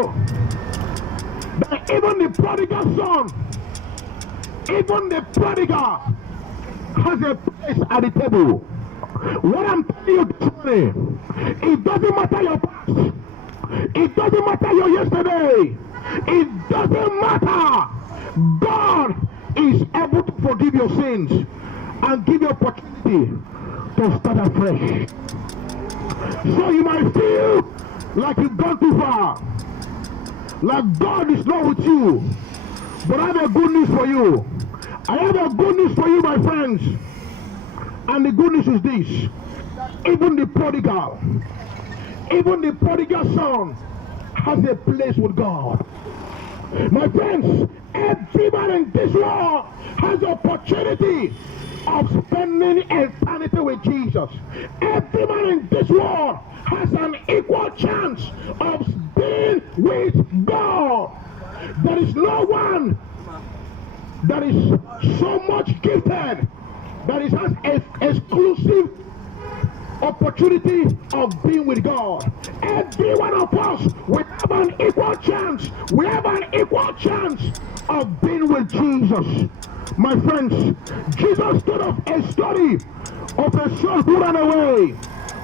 know that even the prodigal son, even the prodigal has a place at the table. What I'm telling you this morning, it doesn't matter your past, it doesn't matter your yesterday, it doesn't matter. God is able to forgive your sins and give you opportunity to start afresh. So you might feel like you've gone too far, like God is not with you, but I have a good news for you. I have a good news for you, my friends. And the good news is this: even the prodigal son has a place with God. My friends, every man in this world has the opportunity of spending eternity with Jesus. Every man in this world has an equal chance of being with God. There is no one that is so much gifted that is has an exclusive opportunity of being with God. Every one of us, we have an equal chance. We have an equal chance of being with Jesus. My friends, Jesus told us a story of a son who ran away,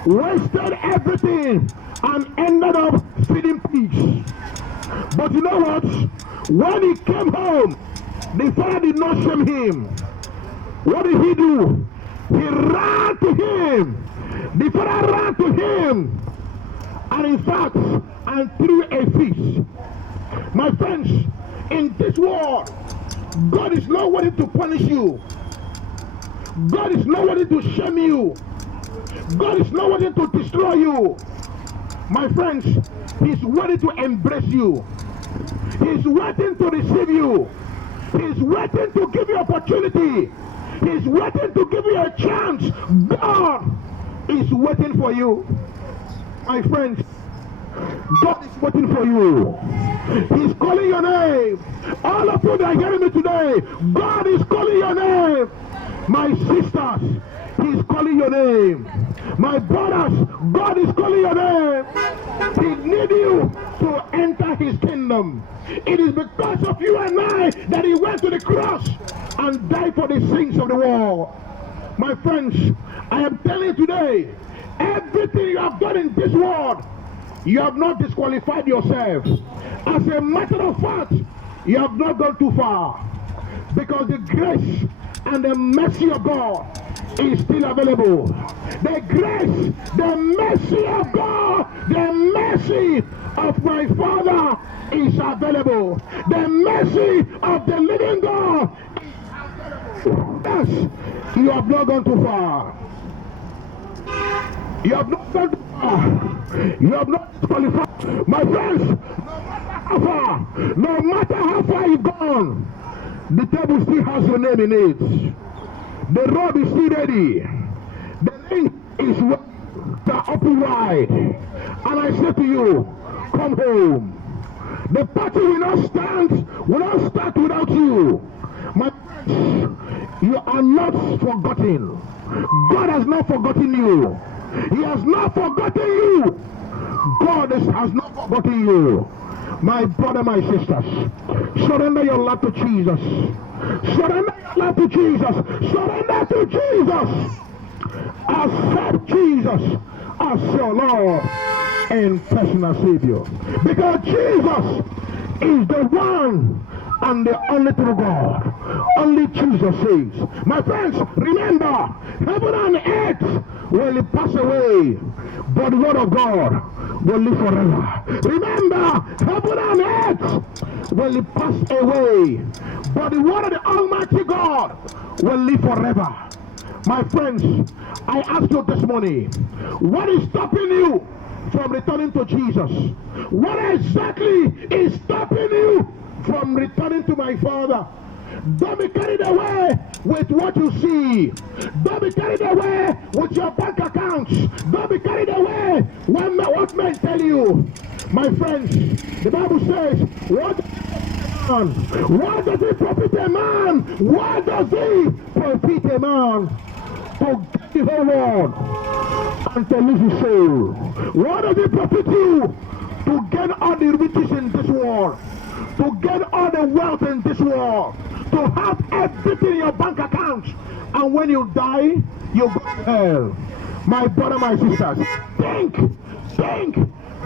wasted everything, and ended up feeding pigs. But you know what? When he came home, the father did not shame him. What did he do? He ran to him. The father ran to him, and in fact, and threw a feast. My friends, in this world, God is not ready to punish you. God is not ready to shame you. God is not ready to destroy you. My friends, He's ready to embrace you. He's waiting to receive you. He's waiting to give you opportunity. He's waiting to give you a chance. God is waiting for you. My friends, God is waiting for you. He's calling your name. All of you that are hearing me today, God is calling your name. My sisters, He's calling your name. My brothers, God is calling your name. He needs you to enter His kingdom. It is because of you and I that He went to the cross and died for the sins of the world. My friends, I am telling you today, everything you have done in this world, you have not disqualified yourself. As a matter of fact, you have not gone too far, because the grace and the mercy of God is still available. The grace, the mercy of God, the mercy of my Father is available. The mercy of the living God is available. Yes, you have not gone too far. You have not gone too far. You have not qualified. My friends, no matter how far you've gone, the table still has your name in it. The road is still ready. The lane is open wide. And I say to you, come home. The party will not start without you. My friends, you are not forgotten. God has not forgotten you. He has not forgotten you. God has not forgotten you. My brother, my sisters, surrender your life to Jesus. Surrender your life to Jesus. Surrender to Jesus. Accept Jesus as your Lord and personal Savior. Because Jesus is the one and the only true God. Only Jesus saves. My friends, remember, heaven and earth will pass away, but the word of God will live forever. Remember, heaven and earth will pass away, but the word of the Almighty God will live forever. My friends, I ask you this morning, what is stopping you from returning to Jesus? What exactly is stopping you from returning to my Father? Don't be carried away with what you see. Don't be carried away with your bank accounts. Don't be carried away when what men tell you. My friends, the Bible says, what does it profit a man? What does it profit a man to get the whole world and to lose his soul? What does it profit you to gain all the riches in world, to get all the wealth in this world, to have everything in your bank account, and when you die, you go to hell. My brother, my sisters, think,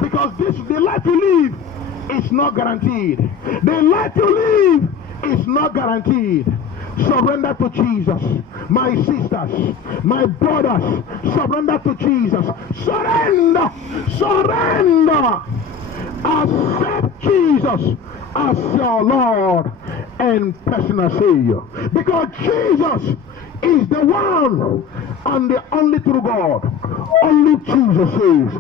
because the life you live is not guaranteed. The life you live is not guaranteed. Surrender to Jesus. My sisters, my brothers, surrender to Jesus. Surrender. Accept Jesus as your Lord and personal Savior. Because Jesus is the one and the only true God. Only Jesus saves.